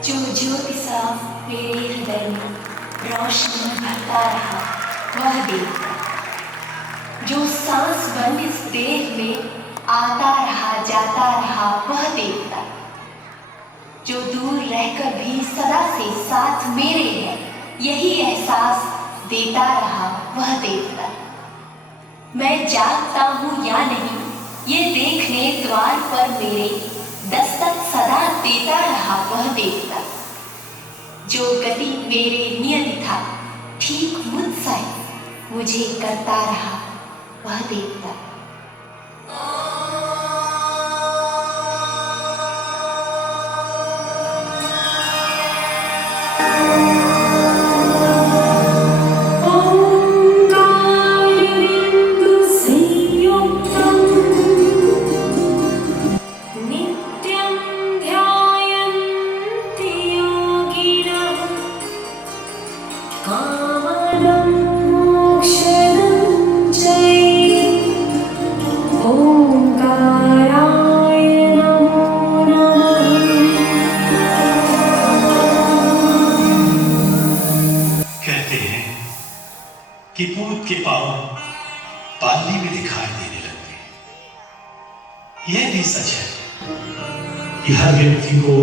जो ज्योति साफ मेरे हृदय में रोशनी भरता रहा वह देवता, जो सांस बंद इस देह में आता रहा जाता रहा वह देवता, जो दूर रहकर भी सदा से साथ मेरे है यही एहसास देता रहा वह देवता। मैं जागता हूँ या नहीं ये देखने द्वार पर मेरे दस्तक सदा देता रहा वह देवता, जो गति मेरे नियत था ठीक मुझसा मुझे करता रहा वह देवता। कि पूत के पांव पालने में दिखाई देने लगते हैं। यह भी सच है कि हर व्यक्ति को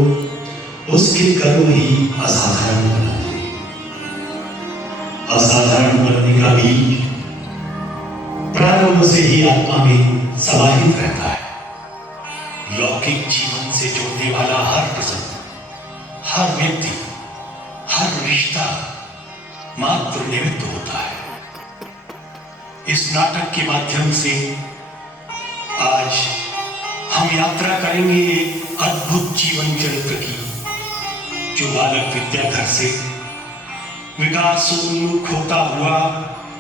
उसके कर्म ही असाधारण बनाते हैं। असाधारण बनने का बीज प्रारंभ से ही आत्मा में समाहित रहता है। लौकिक जीवन से जुड़ने वाला हर प्रसंग, हर व्यक्ति, हर रिश्ता मात्र निमित्त होता है। इस नाटक के माध्यम से आज हम यात्रा करेंगे एक अद्भुत जीवन चरित्र की, जो बालक विद्याधर से विकासोन्मुख होता हुआ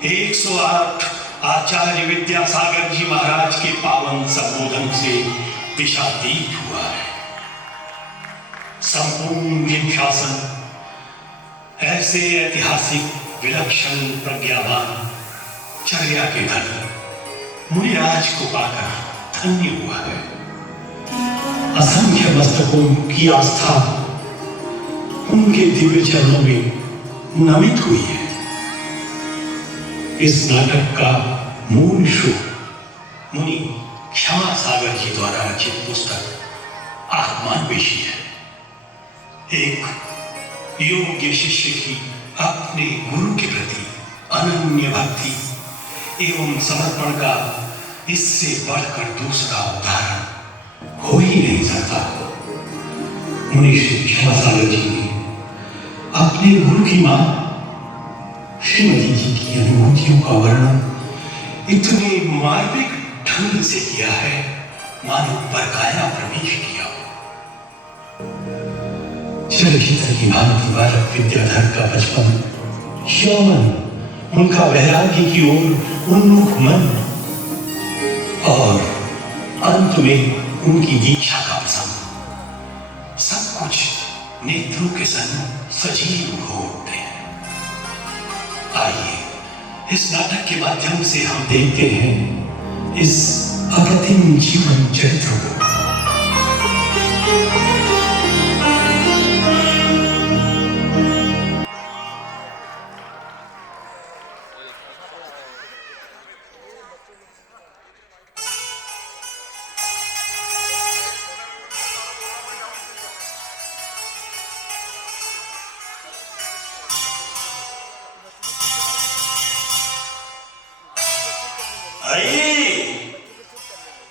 108 आचार्य विद्यासागर जी महाराज के पावन संबोधन से दिशातीत हुआ है। संपूर्ण जिन शासन ऐसे ऐतिहासिक विलक्षण प्रज्ञावान चर्या के धन मुनिराज को पाकर धन्य हुआ है। असंख्य मस्तकों की आस्था उनके दिव्य चरणों में नमित हुई है। इस नाटक का मूल श्लोक मुनि क्षमा सागर जी द्वारा रचित पुस्तक आत्मान्वेषी है। एक योग्य शिष्य की अपने गुरु के प्रति अनन्य भक्ति एवं समर्पण का इससे बढ़कर दूसरा उदाहरण हो ही नहीं सकता। मुनि श्री क्षमा सागर जी ने अपने गुरु की मां श्रीमती जी की अनुभूतियों का वर्णन इतने मार्मिक ढंग से किया है मानो बरकाया प्रवेश किया। चलचित्र की भांति बालक विद्याधर का बचपन, यौवन, उनका वैराग्य की ओर उन्मुख मन और अंत में उनकी दीक्षा का प्रसंग, सब कुछ नेत्रों के संग सजीव हो उठते हैं। आइए इस नाटक के माध्यम से हम देखते हैं इस अप्रतिम जीवन चरित्र को।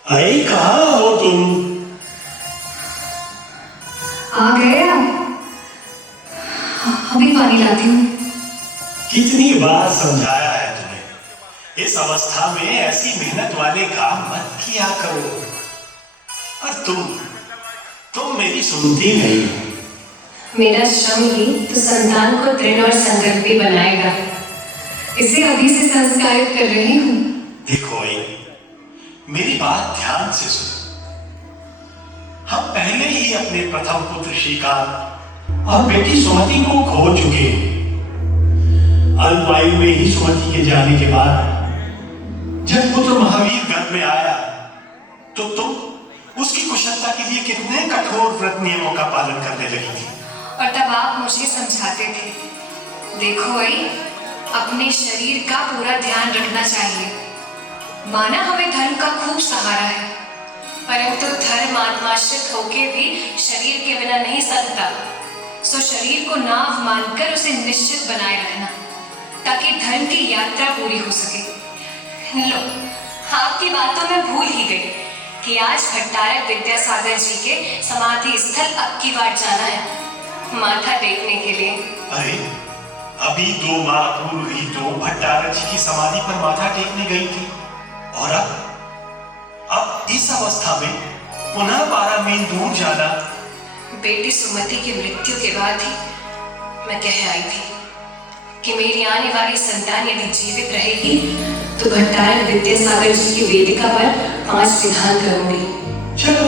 अरे कहाँ हो तुम? आ गए आप? अभी पानी लाती हूँ। कितनी बार समझाया है तुम्हें, इस अवस्था में ऐसी मेहनत वाले काम मत किया करो। और तुम मेरी सुनती नहीं। मेरा श्रम ही तो संतान को दृढ़ और संकल्पी बनाएगा। इसे अभी से संस्कारित कर रही हूँ। देखो मेरी बात ध्यान से सुनो। हम पहले ही अपने प्रथम पुत्र श्रीकांत और बेटी सुमति को खो चुके हैं। अल्पायु में ही सुमति के जाने के बाद जब पुत्र महावीर घर में आया तो तुम उसकी कुशलता के लिए कितने कठोर व्रत नियमों का पालन करने लगी थी। और तब आप मुझे समझाते थे, देखो भाई, अपने शरीर का पूरा ध्यान रखना चाहिए। माना हमें धर्म का खूब सहारा है, परंतु धर्म आत्माश्रित होके भी शरीर के बिना नहीं सकता। सो शरीर को नाव मानकर उसे निश्चित बनाए रखना, ताकि धर्म की यात्रा पूरी हो सके। लो, आपकी बातों में भूल ही गई कि आज भट्टारक विद्यासागर जी के समाधि स्थल अब की बार जाना है, माथा टेकने के लिए। अरे, अभी 2 माह पूर्व ही तो भट्टारक जी की समाधि पर माथा टेकने गई थी, और अब इस अवस्था में पुनः 12 मील दूर जाना। बेटी सुमति की मृत्यु के बाद ही मैं कह आई थी कि मेरी आने वाली संतान यदि जीवित रहेगी तो भट्टारक विद्यासागर जी की वेदिका पर 5 विधान करूंगी। चलो,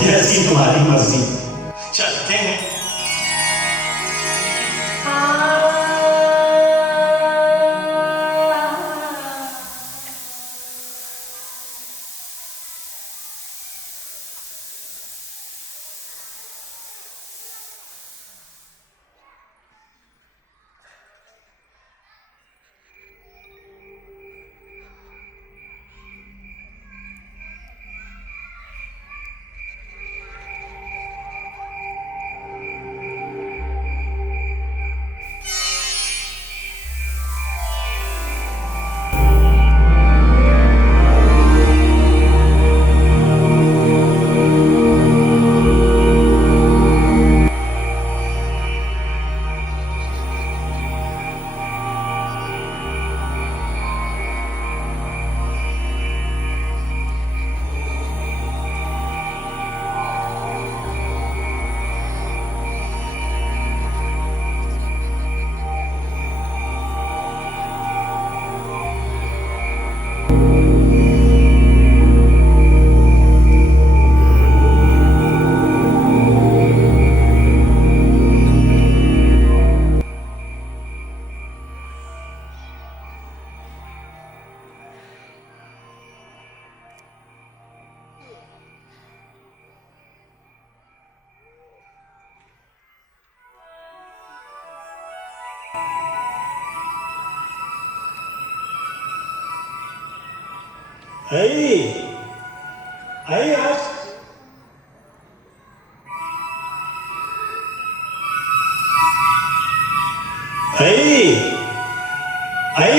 जैसी तुम्हारी मर्जी, चलते हैं।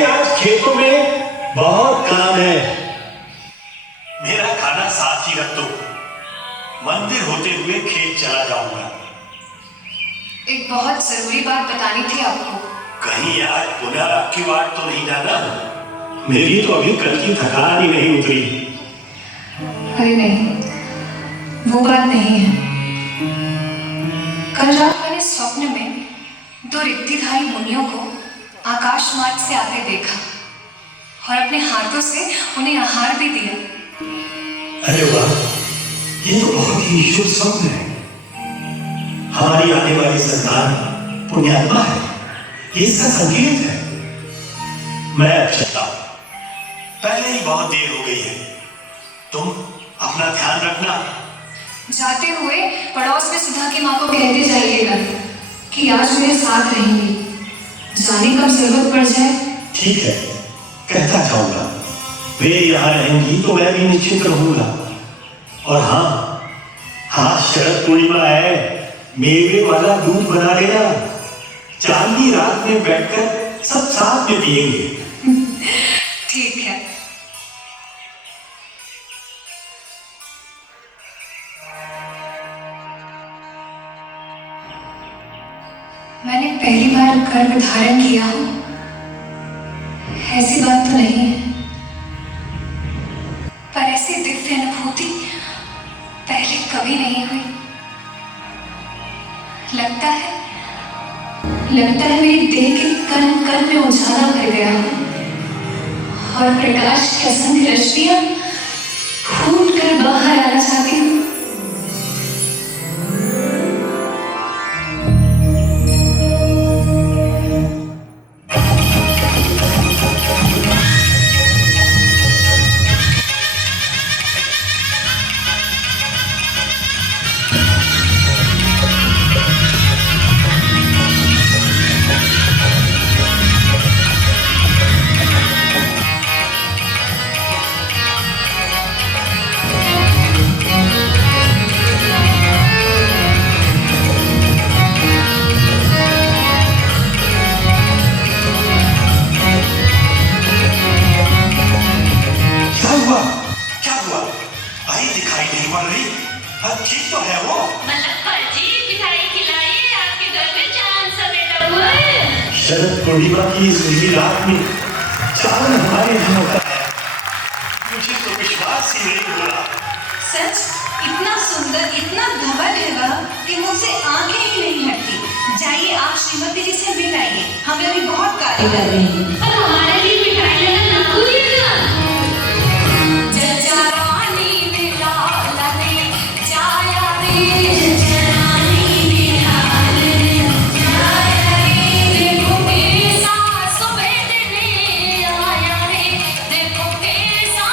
आज खेतों में बहुत काम है। मेरा खाना साथ ही रख दो, मंदिर होते हुए खेत चला जाऊंगा। एक बहुत जरूरी बात बतानी थी आपको। कहीं आज पुनः आपकी बात तो नहीं जाना? मेरी तो अभी कल की थकान ही नहीं उतरी। अरे नहीं, वो बात नहीं है। कल रात मैंने स्वप्न में 2 रिद्धिधारी मुनियों को आकाश मार्ग से आते देखा और अपने हाथों से उन्हें आहार भी दिया। अरे वाह, ये तो बहुत ही शुभ स्वप्न है। हमारी आने वाली संतान पुण्यात्मा है, ये इसका संकेत है। मैं अब चलता हूं, पहले ही बहुत देर हो गई है। तुम अपना ध्यान रखना। जाते हुए पड़ोस में सुधा की माँ को कहते जाइएगा कि आज मेरे साथ रहेंगी, जाने कब जरूरत पड़ जाए। ठीक है, कहता जाऊंगा। वे यहाँ रहेंगी तो मैं भी निश्चिंत रहूंगा। और हाँ, शरद पूर्णिमा है, मेवे वाला दूध बना लेना। चांदनी रात में बैठकर सब साथ में पिएंगे। ठीक है। मैंने पहली बार गर्भ धारण किया हो, ऐसी बात तो नहीं है, पर ऐसी दिव्य अनुभूति पहले कभी नहीं हुई। लगता है मेरी देह के कण कण में उजाला भर गया और प्रकाश की असंख्य रश्मियां फूट कर बाहर आना चाहती हूँ। शरद पूर्णिमा की इस नीली रात में चांद हमारे यहाँ होता है। मुझे तो विश्वास ही नहीं हो रहा। सच, इतना सुंदर, इतना धवल है वह कि मुझसे आंखें ही नहीं हटती। जाइए, आप श्रीमती जी से मिल आइए, हमें अभी बहुत कार्य कर रहे हैं। और हमारे लिए मिठाई लेना ना भूलिएगा। जजा रानी मिला लने जाया रे, जजा रानी मिला लने जाया रे। देखो कैसा सुबेदने आया रे, देखो कैसा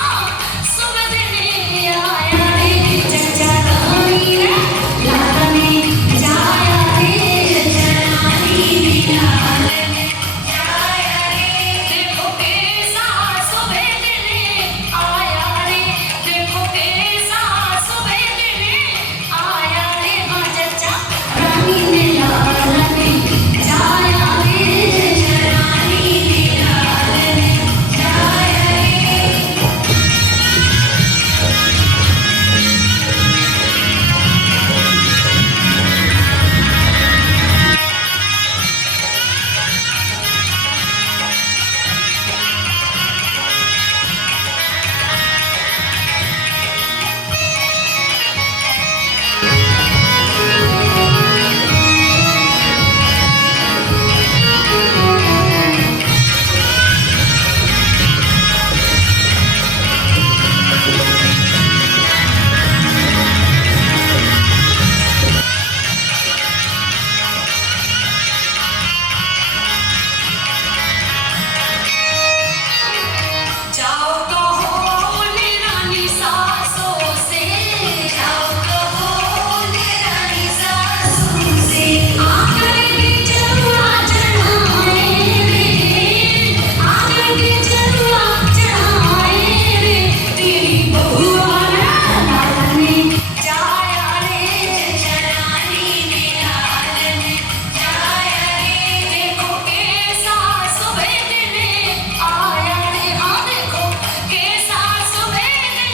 सुबेदने आया रे। जजा रानी रे लाने जाया रे, जजा रानी मिला लने जाया रे। देखो कैसा सुबेदने आया रे, देखो कैसा सुबेदने आया रे। हाँ जजा रानी मिला लने जाया रे, जजा रानी मिला लने जाया रे। जाओ कहो निरानी सासों से, जाओ कहो निरानी सासों से। आकर के चलवा चढ़ाए रे, आकर के चलवा चढ़ाए रे। तेरी बहुआ लालने जाया रे, जजा रानी मिला लने जाया रे। देखो कैसा सुबेदने आया रे, हाँ देखो कैसा सुबेदने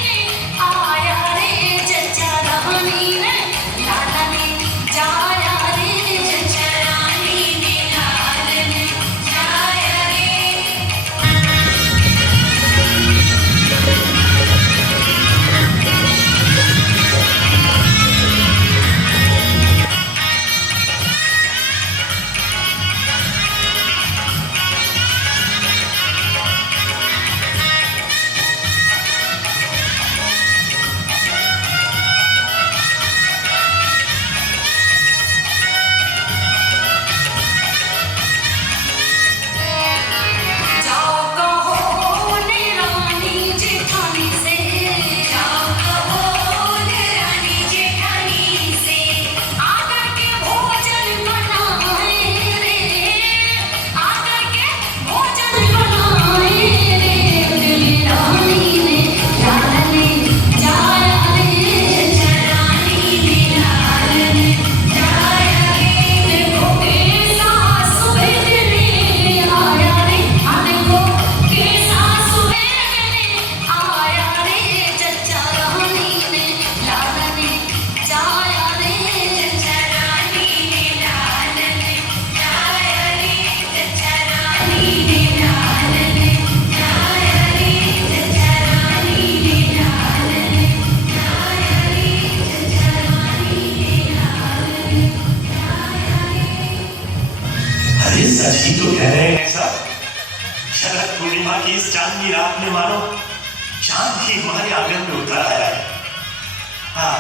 आया रे। जजा रानी रे लालने जाया रे, जजा रानी मिला लने जाया रे। जाओ कहो निरानी जेठानी से, जाओ कहो निरानी जेठानी से। आकर के भोजन बनाए रे, आकर के भोजन बनाए रे। दिल रानी ने लालने जाया रे, जजा रानी मिला लने जाया रे। देखो कैसा सुबेदने आया रे, हाँ देखो कैसा सुबेदने आया रे। जजा रानी ने लालने जाया रे, जजा रानी मिला लने जाया रे। जजा रानी मिला लने जाया रे, जजा रानी मिला लने जाया रे। जजा रानी मिला लने जाया रे। अरे सच ही तो कह रहे हैं साहब। शरद पूर्णिमा की इस चांद की रात में मानो चांद ही हमारे आंगन में उतर आया है। हाँ,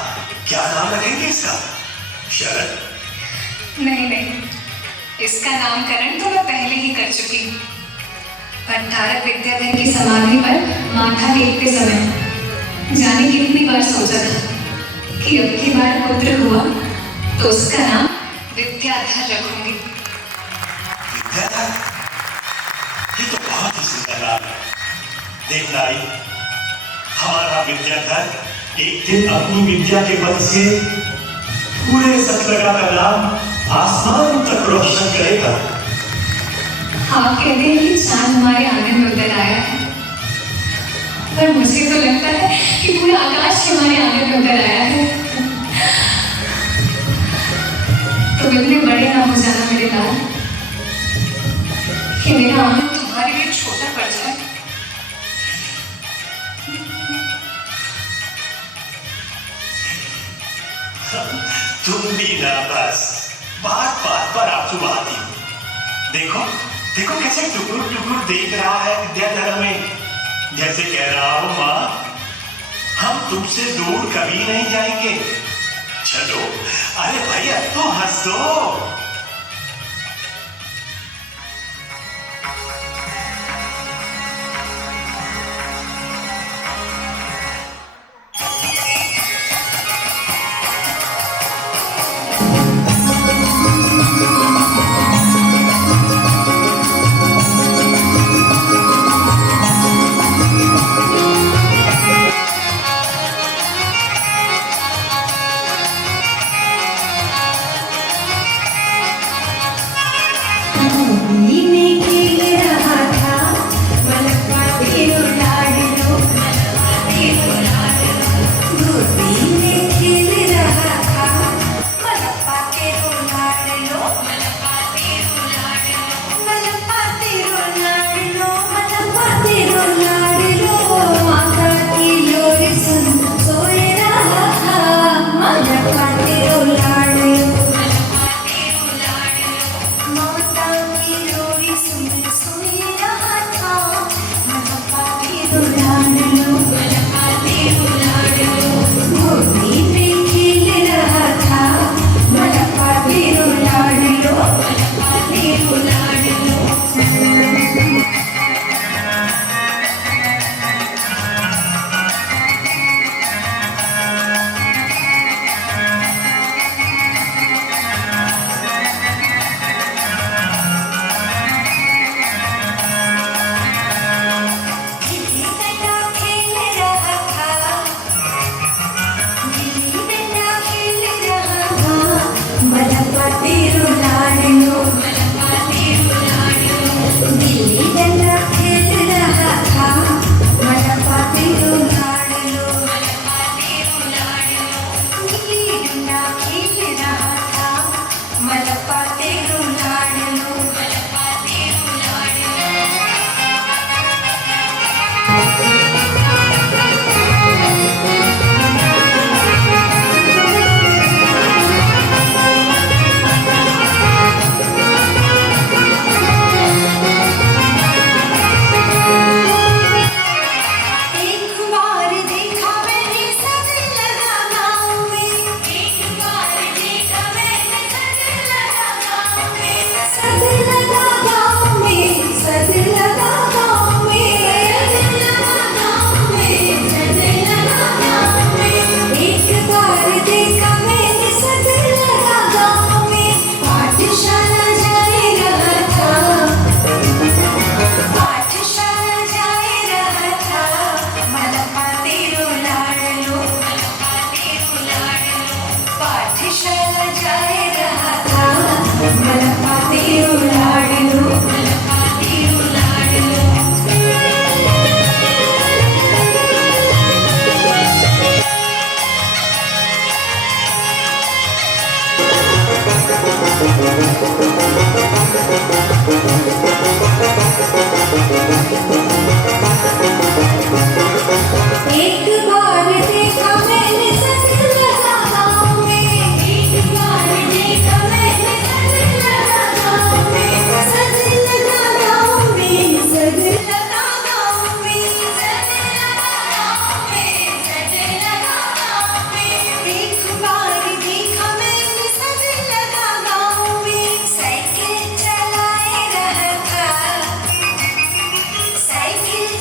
क्या नाम रखेंगे इसका? शरद? नहीं नहीं, इसका नामकरण तो मैं पहले ही कर चुकी हूँ। भट्टारक विद्याधर की समाधि पर माथा टेकते समय जाने कितनी बार सोचा था कि अब की बार पुत्र हुआ तो उसका नाम विद्याधर रखूंगी। विद्याधर? ये तो बहुत ही सुंदर नाम है। देखना आई, हमारा विद्याधर एक दिन अपनी विद्या के बल से पूरे सतलगा का नाम आसमान तक रोशन करेगा। आप कहते हैं कि चांद हमारे आंगन में उतर आया है, पर मुझे तो लगता है कि पूरा आकाश हमारे आंगन में उतर आया है। तो इतने बड़े ना हो जाना मेरे लाल। कहीं मेरा आंगन तुम्हारे लिए छोटा पड़ जाए। तुम भी ना बस बात बात पर आंसू बहाती हो। देखो देखो कैसे टुकुर टुकुर देख रहा है विद्याधर में, जैसे कह रहा हो माँ हम तुमसे दूर कभी नहीं जाएंगे। चलो अरे भाई अब तो हंस दो। साइकिल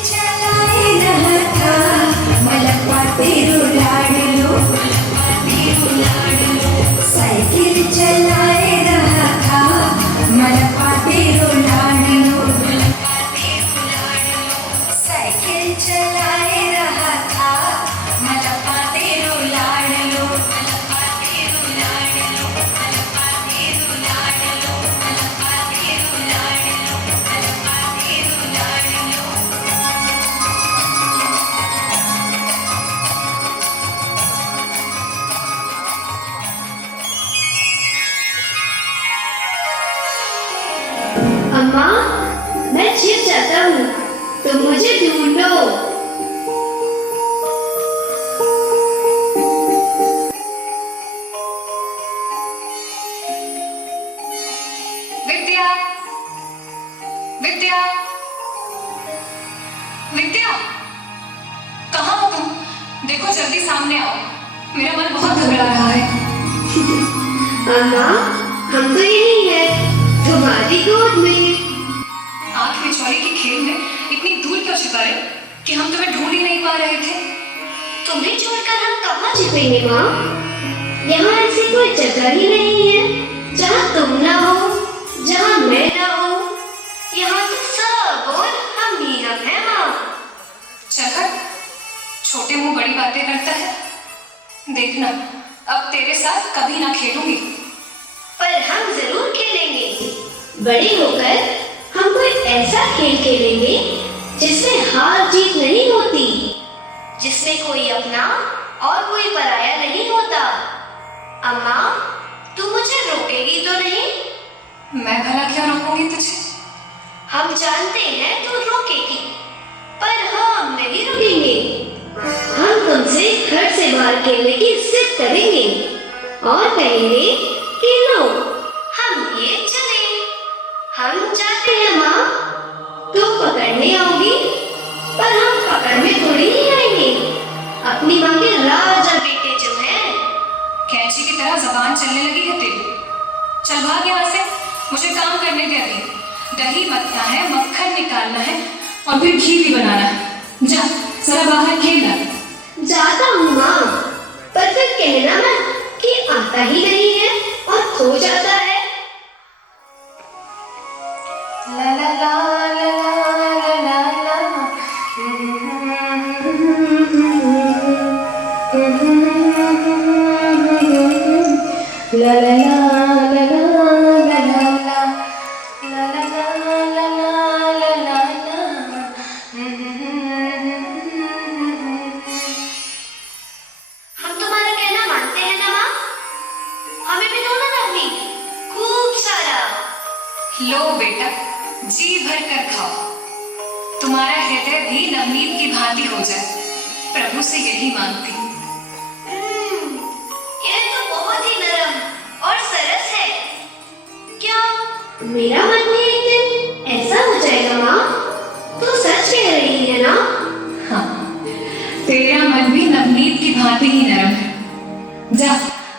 विद्या, विद्या, विद्या, कहाँ हो तुम? देखो जल्दी सामने आओ, मेरा मन बहुत घबरा रहा है। अम्मा, हम तो यही है, तुम्हारी गोद में। आंख मिचौली के खेल में इतनी दूर क्यों छिपा रहे कि हम तुम्हें ढूंढ ही नहीं पा रहे थे? तुम्हें छोड़कर हम कहाँ छिपेंगे माँ? यहाँ ऐसी कोई जगह ही नहीं है जहाँ तुम ना हो, जहाँ मैं ना हो। यहाँ तो सब और हम ही हम हैं माँ। चल हट, छोटे मुंह बड़ी बातें करता है। देखना, अब तेरे साथ कभी ना खेलूंगी। पर हम जरूर खेलेंगे। बड़े होकर हम कोई ऐसा खेल खेलेंगे जिसमें हार जीत नहीं होती, जिसमें कोई अपना और कोई पराया नहीं होता। अम्मा, तू मुझे रोकेगी तो नहीं? मैं भला क्यों रोकूंगी तुझे? हम जानते हैं तू रोकेगी, पर हम नहीं रुकेंगे। हम तुमसे घर से बाहर खेलने की जिद करेंगे और कहेंगे कि लो, हम ये चले। हम चाहते हैं माँ, तुम पकड़ने आओगी, पर हम पकड़ने थोड़ी ही आएंगे। अपनी माँ के राजा बेटे जो हैं। कैंची की तरह जबान चलने लगी है तेरी। चल भाग यहाँ से, मुझे काम करने दे अभी। दही मथना है, मक्खन निकालना है और फिर घी भी बनाना है। जा जरा बाहर खेलना। जाता हूँ माँ, पर फिर कहना मत कि आता ही नहीं है और खो जाता है। ला ला ला ला ला ला ला ला। ला ला ला ला ला ला ला ला। ला ला ला ला ला ला ला। हम तुम्हारा कहना मानते हैं ना माँ? हमें भी दो ना नवनी, खूब सारा। लो बेटा, जी भर कर खाओ। तुम्हारा हृदय भी नवनीत की भांति हो जाए, प्रभु से यही मांगती हूँ। यह तो बहुत ही नरम और सरस है। क्या मेरा मन भी एक दिन ऐसा हो जाएगा माँ? तू सच कह रही है ना? हाँ, तेरा मन भी नवनीत की भांति ही नरम है। जा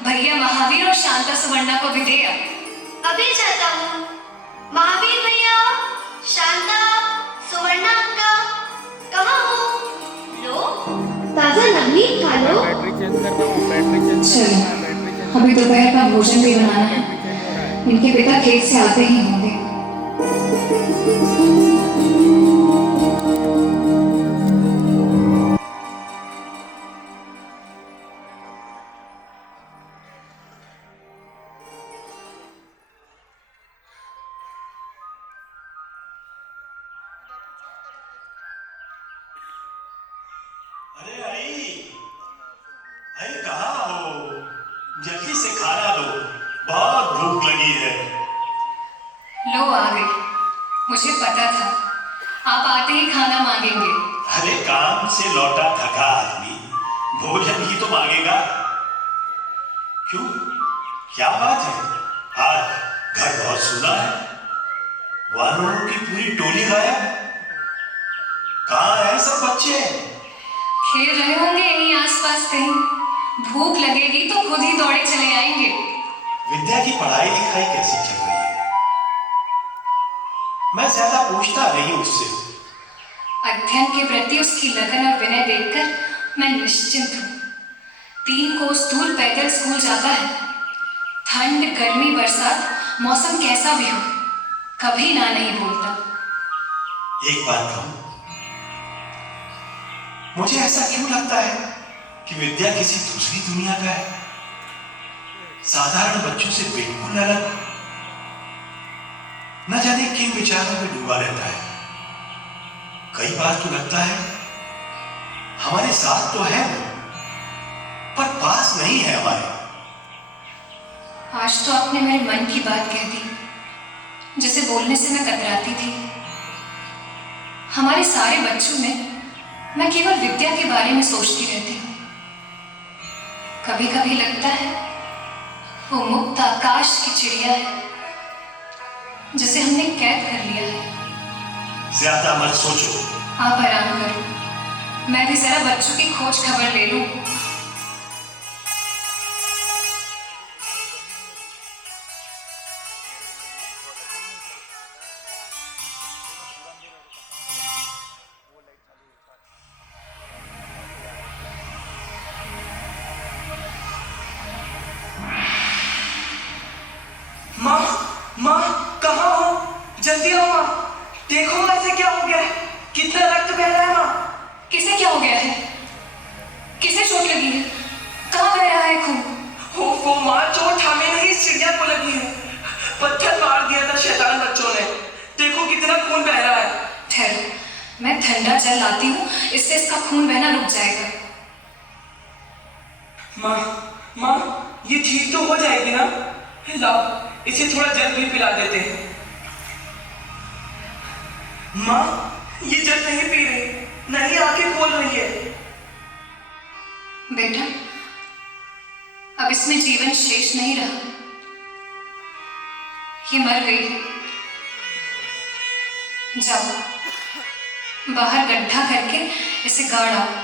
भैया महावीर और शांता सुवर्णा को भी दे आ। अभी जाता हूँ। महावीर भैया, शांता, सुवर्णा अक्का, कहाँ हो? लो, ताजा नवनीत खा लो। चलो, अभी दोपहर का भोजन भी बनाना है। इनके पिता खेत से आते ही होंगे। अरे आई, आई कहाँ हो? जल्दी से खाना दो, बहुत भूख लगी है। लो आ गई। मुझे पता था आप आते ही खाना मांगेंगे। अरे काम से लौटा थका आदमी भोजन ही तो मांगेगा। क्यों, क्या बात है? आज घर बहुत सूना है। वानरों की पूरी टोली गायब। कहाँ है सब बच्चे? खेल रहे होंगे यहीं आसपास कहीं। भूख लगेगी तो खुद ही दौड़े चले आएंगे। विद्या की पढ़ाई लिखाई कैसी चल रही है? मैं ज्यादा पूछता नहीं उससे। अध्ययन के प्रति उसकी लगन और विनय देखकर मैं निश्चिंत हूँ। 3 कोस दूर पैदल स्कूल जाता है। ठंड, गर्मी, बरसात, मौसम कैसा भी हो, कभी ना नहीं बोलता। एक बात कहूं, मुझे ऐसा क्यों लगता है कि विद्या किसी दूसरी दुनिया का है, साधारण बच्चों से बिल्कुल अलग। न जाने किन विचारों में डूबा रहता है। कई बार तो लगता है हमारे साथ तो है वो, पर पास नहीं है हमारे। आज तो आपने मेरे मन की बात कह दी, जिसे बोलने से मैं कतराती थी। हमारे सारे बच्चों में मैं केवल विद्या के बारे में सोचती रहती हूँ। कभी कभी लगता है वो मुक्त आकाश की चिड़िया है, जिसे हमने कैद कर लिया है। ज्यादा मत सोचो। आप आराम करो, मैं भी जरा बच्चों की खोज खबर ले लूं। माँ, माँ कहाँ हो? जल्दी आओ माँ, देखो माँ इसे क्या हो गया है? कितना रक्त बह रहा है माँ। किसे क्या हो गया है? किसे चोट लगी है? कहाँ बह रहा है खून? वो माँ, चोट हमें नहीं इस चिड़िया को लगी है। पत्थर मार दिया था शैतान बच्चों ने, देखो कितना खून बह रहा है। ठहरो, मैं ठंडा जल लाती हूँ, इससे इसका खून बहना रुक जाएगा। माँ, माँ ये ठीक तो हो जाएगी ना? लाओ इसे थोड़ा जल भी पिला देते हैं। माँ ये जल नहीं पी रही, नहीं आंखें खोल रही है। बेटा, अब इसमें जीवन शेष नहीं रहा, ये मर गई है। जाओ बाहर गड्ढा करके इसे गाड़ आओ।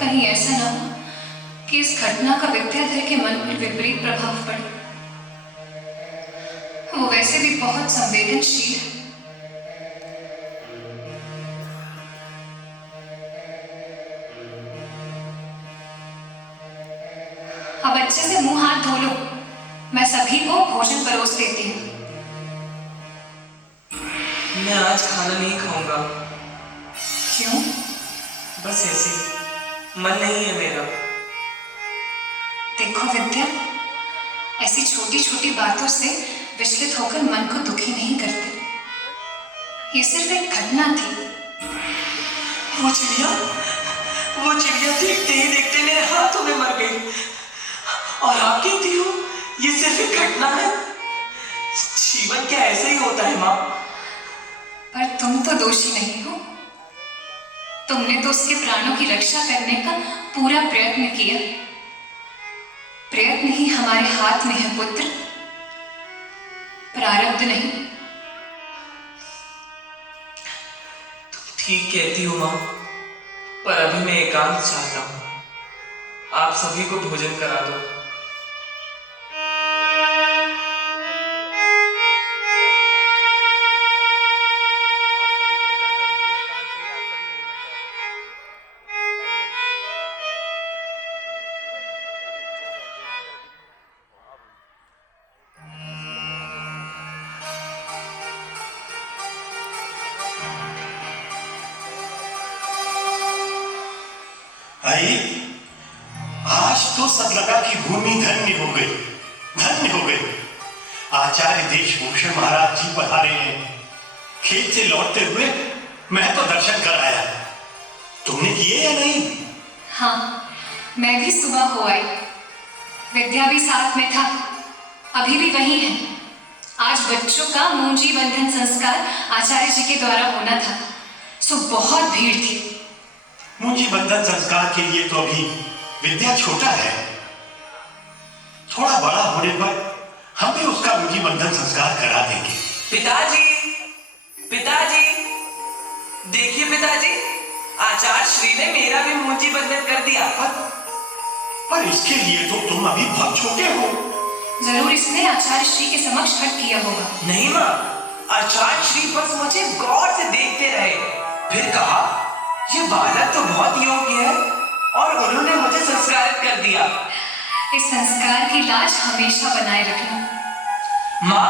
कहीं ऐसा ना हो कि इस घटना का विद्याधर के मन पर विपरीत प्रभाव पड़े। वो वैसे भी बहुत संवेदनशील है। अब अच्छे से मुंह हाथ धो लो, मैं सभी को भोजन परोस देती हूँ। मैं आज खाना नहीं खाऊंगा। क्यों? बस ऐसे, मन नहीं है मेरा। देखो विद्या, ऐसी छोटी छोटी बातों से विचलित होकर मन को दुखी नहीं करते। ये सिर्फ एक घटना थी। वो चिड़िया देखते ही देखते मेरे हाथों में मर गई। और आप कहती हो ये सिर्फ एक घटना है? जीवन क्या ऐसा ही होता है माँ? पर तुम तो दोषी नहीं हो। तुमने तो उसके प्राणों की रक्षा करने का पूरा प्रयत्न किया। प्रयत्न ही हमारे हाथ में है पुत्र, प्रारब्ध नहीं। तुम ठीक कहती हो माँ, पर अभी मैं एकांत चाहता हूँ। आप सभी को भोजन करा दो। आई, आज तो सब लगा कि भूमि धन्य हो गई, धन्य हो गई। आचार्य देशभूषण महाराज जी पधारे हैं। खेत से लौटते हुए मैं तो दर्शन कर आया। तुमने किए या नहीं? हाँ, मैं भी सुबह हो आई। विद्या भी साथ में था, अभी भी वही है। आज बच्चों का मूंजी बंधन संस्कार आचार्य जी के द्वारा होना था, सो बहुत भीड़ थी। मुंजी बंधन संस्कार के लिए तो अभी विद्या छोटा है। थोड़ा बड़ा होने पर हम भी उसका मुंजी बंधन संस्कार करा देंगे। पिताजी, पिताजी, देखिए पिताजी, आचार्य श्री ने मेरा भी मूंजी बंधन कर दिया। पर इसके लिए तो तुम अभी बहुत छोटे हो। जरूर इसने आचार्य श्री के समक्ष हट किया होगा। नहीं माँ, आचार्य श्री बस मुझे गौर से देखते रहे, फिर कहा ये बालक तो बहुत योग्य है, और उन्होंने मुझे संस्कारित कर दिया। इस संस्कार की लाज हमेशा बनाए रखना। माँ,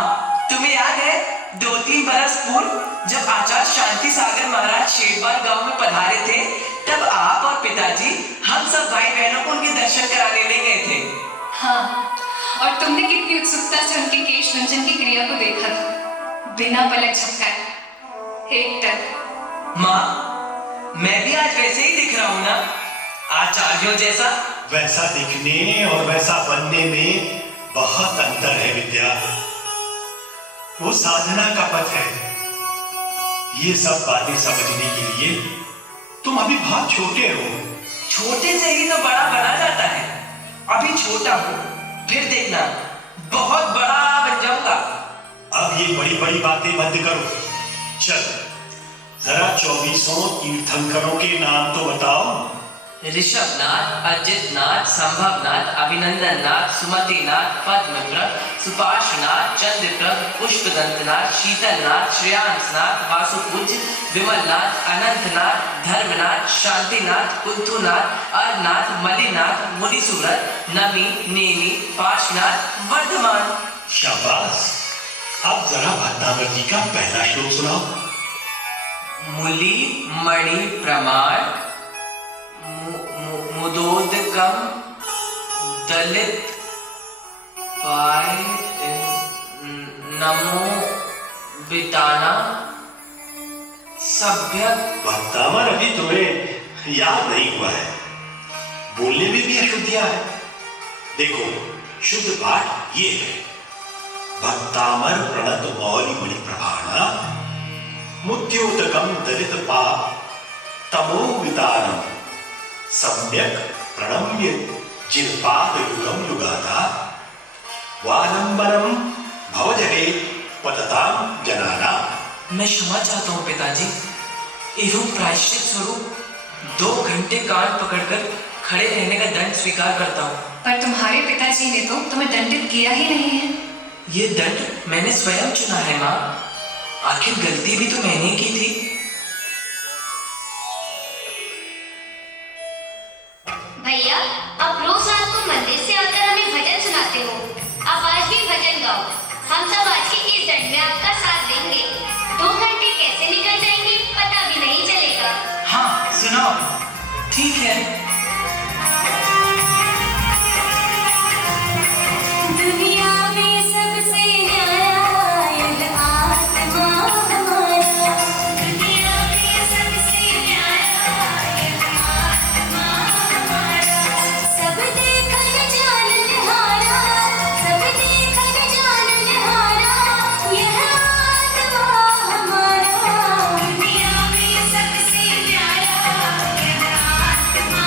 तुम्हें याद है 2-3 बरस पूर्व जब आचार्य शांति सागर महाराज शेरबार गांव में पधारे थे, तब आप और पिताजी हम सब भाई बहनों को उनके दर्शन कराने ले गए थे। हाँ, और तुमने कितनी उत्सुकता से उनके केश रंजन की क्रिया को देखा था, बिना पलक झपकाए, एक टक। माँ, मैं भी आज वैसे ही दिख रहा हूँ ना, आचार्यों जैसा? वैसा दिखने और वैसा बनने में बहुत अंतर है विद्या। वो साधना का पथ है। ये सब बातें समझने के लिए तुम अभी बहुत छोटे हो। छोटे से ही तो बड़ा बना जाता है। अभी छोटा हूँ, फिर देखना बहुत बड़ा बन जाऊंगा। अब ये बड़ी बड़ी बातें बंद करो। चल जरा 24 तीर्थंकरों के नाम तो बताओ। ऋषभनाथ, अजितनाथ, संभवनाथ, अभिनंदननाथ, सुमतिनाथ, पद्मप्रभ, सुपार्श्वनाथ, चंद्रप्रभ, पुष्पदंतनाथ, शीतलनाथ, श्रेयांसनाथ, वासुपूज्य, विमलनाथ, अनंतनाथ, धर्मनाथ, शांतिनाथ, कुंथुनाथ, अरनाथ, मलिनाथ, मुनिसुव्रत, नमी, नेमी, पार्श्वनाथ, वर्धमान। शाबाश। अब जरा भट्टागर जी का पहला श्लोक सुनाओ। मुली मणि प्रमाण मुदोदकम दलित पाय नमो बिताना सभ्य। भक्तामर अभी तुम्हें याद नहीं हुआ है। बोलने में भी अशुद्धियां है। देखो शुद्ध पाठ ये है। भक्तामर प्रणत मौलि मणि प्रभाणा मुद्योदकम दलित पा तमो वितानम सम्यक प्रणम्य जिनपाद युगम युगाता वालंबनम भवजरे पतताम जनाना। मैं क्षमा चाहता हूँ पिताजी। एवं प्रायश्चित स्वरूप 2 घंटे कान पकड़कर खड़े रहने का दंड स्वीकार करता हूँ। पर तुम्हारे पिताजी ने तो तुम्हें दंडित किया ही नहीं है। ये दंड मैंने स्वयं चुना है माँ। आखिर गलती भी तो मैंने की थी। भैया, आप रोज रात को मंदिर से आकर हमें भजन सुनाते हो। आप आज भी भजन गाओ। हम सब आज के इस दंड में आपका साथ देंगे। 2 घंटे कैसे निकल जाएंगे पता भी नहीं चलेगा। हाँ सुनाओ। ठीक है। दुनिया में सबसे न्यारा यह आत्मा हमारा। दुनिया में सबसे न्यारा यह आत्मा हमारा। सब देखन जानन हारा, सब देखन जानन हारा यह आत्मा हमारा। दुनिया में सबसे न्यारा यह आत्मा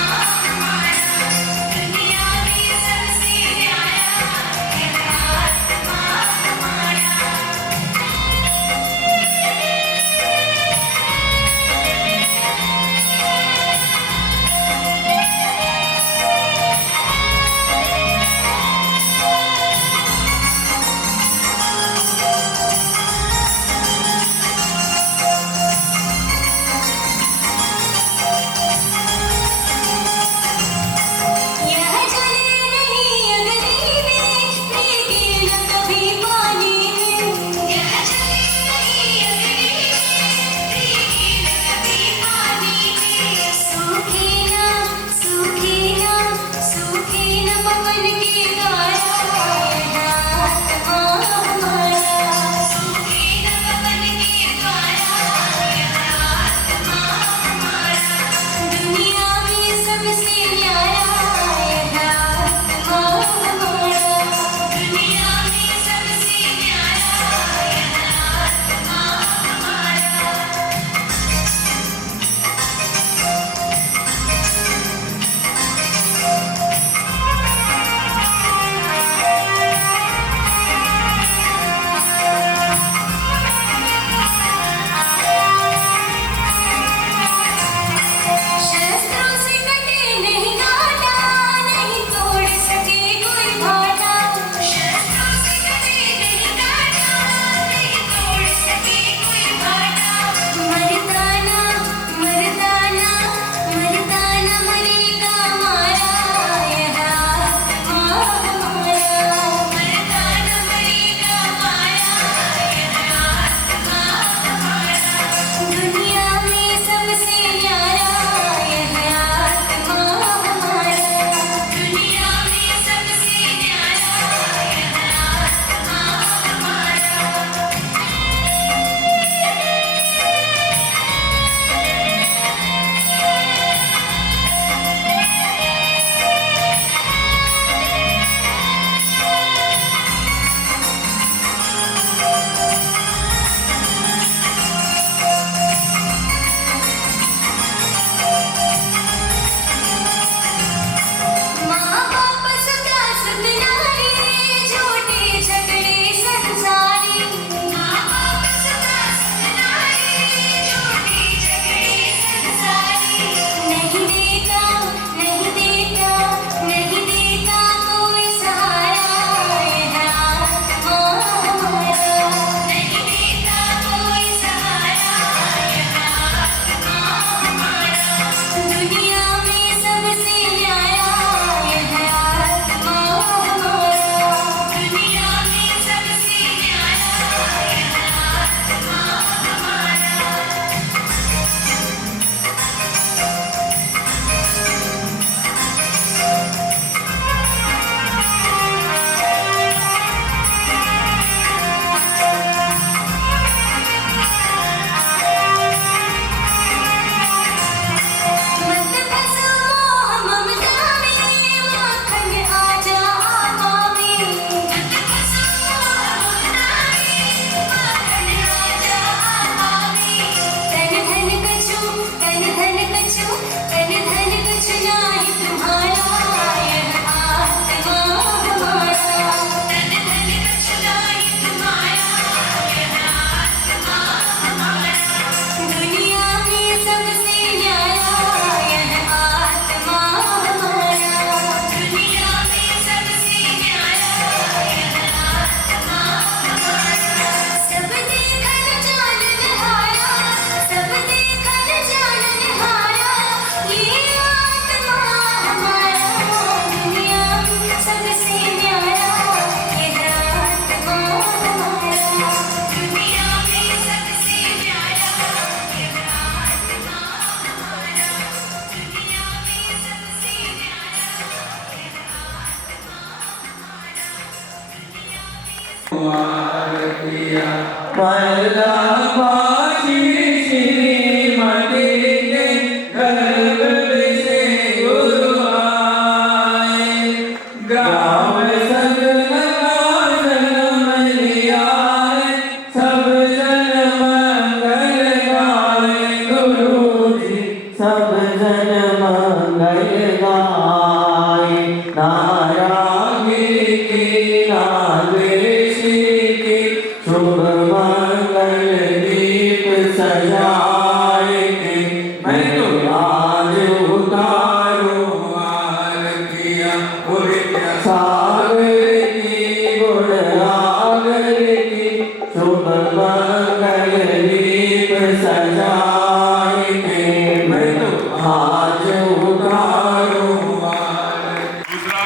दूसरा,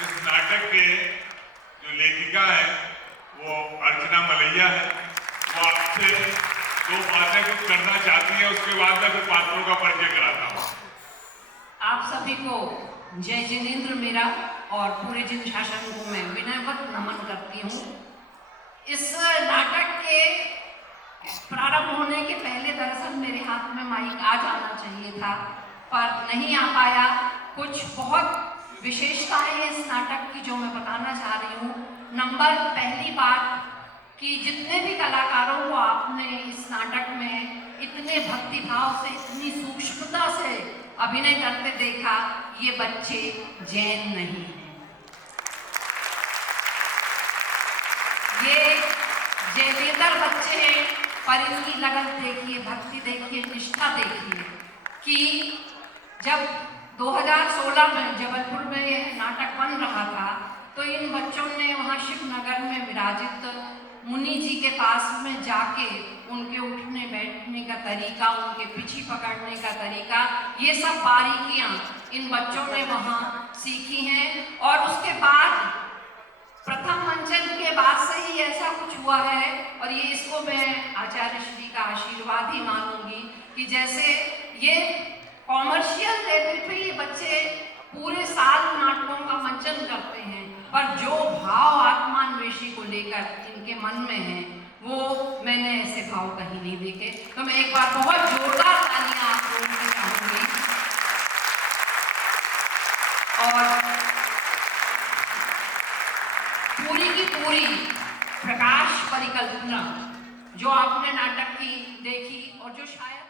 इस नाटक के जो लेखिका है वो अर्चना मलैया है। वो आपसे दो बातें कुछ करना चाहती है, उसके बाद मैं फिर पात्रों का परिचय कराता हूँ। आप सभी को जय जिनेंद्र मेरा और पूरे जिन शासन को मैं विनयवत नमन करती हूँ। इस नाटक के प्रारंभ होने के पहले दरअसल मेरे हाथ में माइक आ जाना चाहिए था, पर नहीं आ पाया। कुछ बहुत विशेषताएं हैं इस नाटक की जो मैं बताना चाह रही हूँ। नंबर पहली बात कि जितने भी कलाकारों को आपने इस नाटक में इतने भक्तिभाव से, इतनी सूक्ष्मता से अभिनय करते देखा, ये बच्चे जैन नहीं हैं। ये जैनेतर बच्चे हैं, पर इनकी लगन देखिए, भक्ति देखिए, निष्ठा देखिए कि जब 2016 में जबलपुर में यह नाटक बन रहा था तो इन बच्चों ने वहाँ शिवनगर में विराजित मुनि जी के पास में जाके उनके उठने बैठने का तरीका, उनके पीछे पकड़ने का तरीका, ये सब बारीकियाँ इन बच्चों ने वहाँ सीखी हैं। और उसके बाद प्रथम मंचन के बाद से ही ऐसा कुछ हुआ है, और ये इसको मैं आचार्य श्री का आशीर्वाद ही मानूंगी कि जैसे ये कॉमर्शियल लेवल पे ये बच्चे पूरे साल नाटकों का मंचन करते हैं, पर जो भाव आत्मान्वेषी को लेकर इनके मन में है वो मैंने ऐसे भाव कहीं नहीं देखे। तो मैं एक बार बहुत जोरदार तालियां आप लोगों को चाहूंगी। और पूरी की पूरी प्रकाश परिकल्पना जो आपने नाटक की देखी और जो शायद